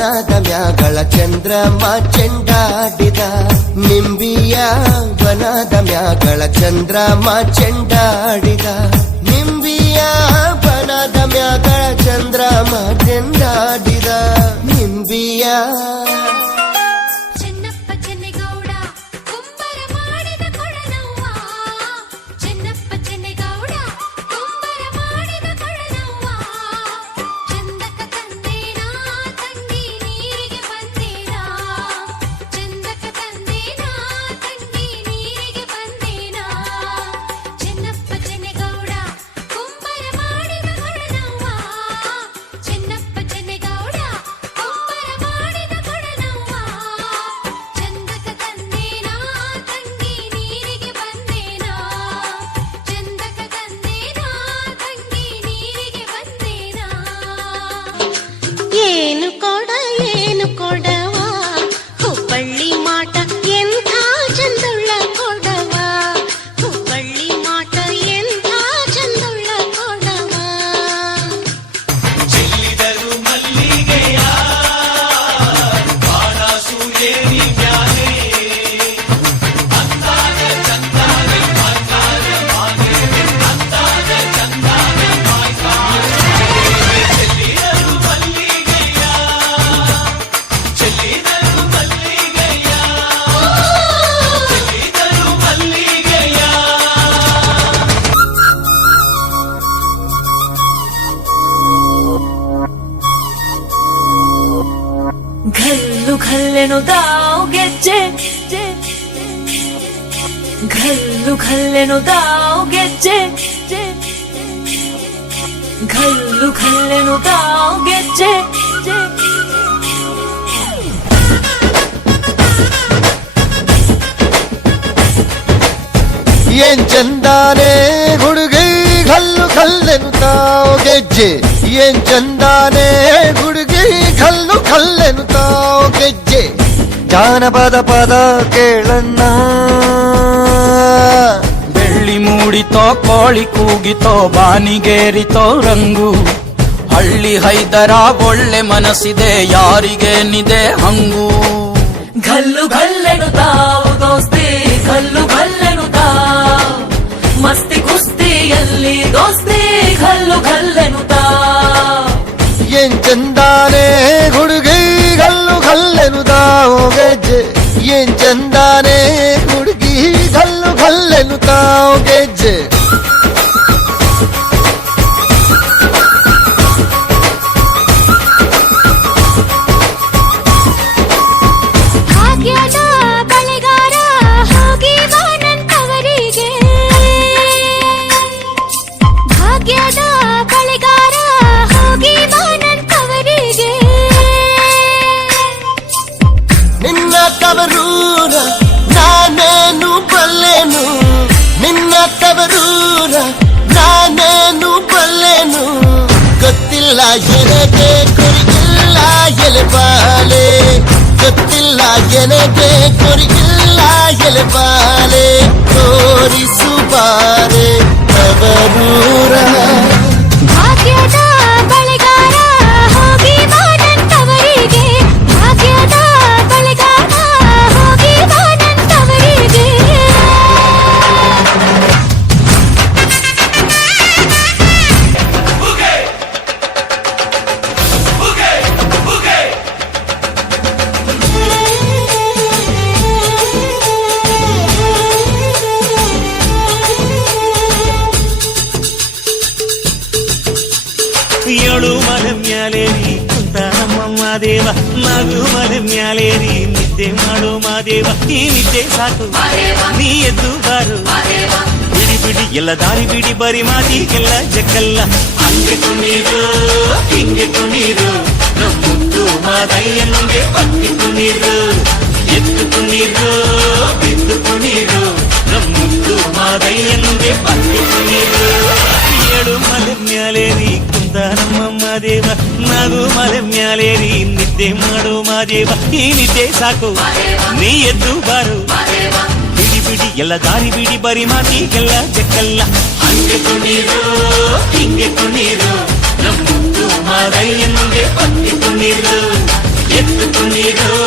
ಬನದ ಮ್ಯಾಗಳ ಚಂದ್ರಮ ಚೆಂಡಾಡಿದ ನಿಂಬಿಯ ಬನದ ಮ್ಯಾಗಳ ಚಂದ್ರಮ ಚೆಂಡಾಡಿದ ನಿಂಬಿಯ ಬನದ ಮ್ಯಾಗಳ ಚಂದ್ರಮ ಚೆಂಡಾಡಿದ ನಿಂಬಿಯ घल्लू घल्लेनु दाव ಗೆಜ್ಜೆ घल्लू घल्लेनु दाव ಗೆಜ್ಜೆ घल्लू घल्लेनु दाव ಗೆಜ್ಜೆ ಏನ್ ಚಂದಾನೆ ಹುಡುಗಿ ಘಲ್ಲು ಘಲ್ಲೆನು ತಾವ್ ಗೆಜ್ಜೆ ಏನ್ ಚಂದಾನೆ ಹುಡುಗಿ ಘಲ್ಲು ಘಲ್ಲೆನು ತಾವ್ ಗೆಜ್ಜೆ ಜಾನಪದ ಪದ ಕೇಳಣ್ಣ ಬೆಳ್ಳಿ ಮೂಡಿತೋ ಕೋಳಿ ಕೂಗಿತೋ ಬಾನಿಗೇರಿತೋ ರಂಗು ಹಳ್ಳಿ ಹೈದರ ಒಳ್ಳೆ ಮನಸ್ಸಿದೆ ಯಾರಿಗೇನಿದೆ ಹಂಗು घल्लू घल्लेनु दाव ದೋಸ್ತಿ घल्लू घल्लेनु दाव ಮಸ್ತಿ ಕುಸ್ತಿಯಲ್ಲಿ ದೋಸ್ತಿ घल्लू घल्लेनु दाव ಏನ್ ಚಂದಾನೆ ಹುಡುಗಿ ಘಲ್ಲು ಘಲ್ಲೆನು ತಾವ್ ಗೆಜ್ಜೆ ಏನ್ ಚಂದಾನೆ ಹುಡುಗಿ ಘಲ್ಲು ಘಲ್ಲೆನು ತಾವ್ ಗೆಜ್ಜೆ ತವರೂರ ನಾನೇನು ಬಲ್ಲೆನು ನಿನ್ನ ತವರೂರ ನಾನೇನು ಬಲ್ಲೆನು ಗೊತ್ತಿಲ್ಲ ಎನಗೆ ಕೊರಿಗಿಲ್ಲ ಎಲೆಬಾಲೆ ಗೊತ್ತಿಲ್ಲ ಎನಗೆ ಕೊರಿಗಿಲ್ಲ ಎಲೆಬಾಲೆ ತೋರಿಸು ಬಾರೆ ತವರೂರ ಏಳು ಮನೆ ಮ್ಯಾಲೇರಿ ಕುಂತ ನಮ್ಮಮ್ಮ ದೇವ ಮಗು ಮನೆ ಮ್ಯಾಲೇರಿ ನಿದ್ದೆ ಮಾಡು ಮಾದೇವ ಈ ನಿದ್ದೆ ಸಾಕು ನೀ ಎದ್ದು ಬಾರು ಬಿಡಿ ಬಿಡಿ ಎಲ್ಲ ದಾರಿ ಬಿಡಿ ಬರಿ ಮಾತಿಗೆಲ್ಲ ಜಕ್ಕಲ್ಲ ಹಂಗೆ ಕುಣೀರು ಹಿಂಗೆ ಕುಣೀರು ನಮ್ಮುಂದು ಮಾದಯ್ಯನಿಗೆ ಪಟ್ಟಿ ಕುಣೀರು ಎದ್ದು ಕುಣೀರು ಬಿದ್ದು ಕುಣೀರು ನಮ್ಮುಂದು ಮಾದಯ್ಯನಿಗೆ ಪಟ್ಟಿ ಕುಣೀರು ಏಳು ಮಲೆ ಮ್ಯಾಲೇರಿ ಕುಂತ ನಮ್ಮಮ್ಮ ದೇವ ನಗು ಮಲೆ ಮ್ಯಾಲೇರಿ ನಿದ್ದೆ ಮಾಡು ಮಾದೇವ ಈ ನಿದ್ದೆ ಸಾಕು ನೀ ಎದ್ದು ಬಾರು ಬಿಡಿ ಬಿಡಿ ಎಲ್ಲ ದಾರಿ ಬಿಡಿ ಬರಿ ಮಾತಿಗೆಲ್ಲ ಜಕ್ಕಲ್ಲ ಹಂಗೆ ಕುಣೀರು ಹಿಂಗೆ ಕುಣೀರು ನಮ್ಮುಂದು ಮಾದಯ್ಯನಿಗೆ ಪಟ್ಟಿ ಕುಣೀರು ನೀರು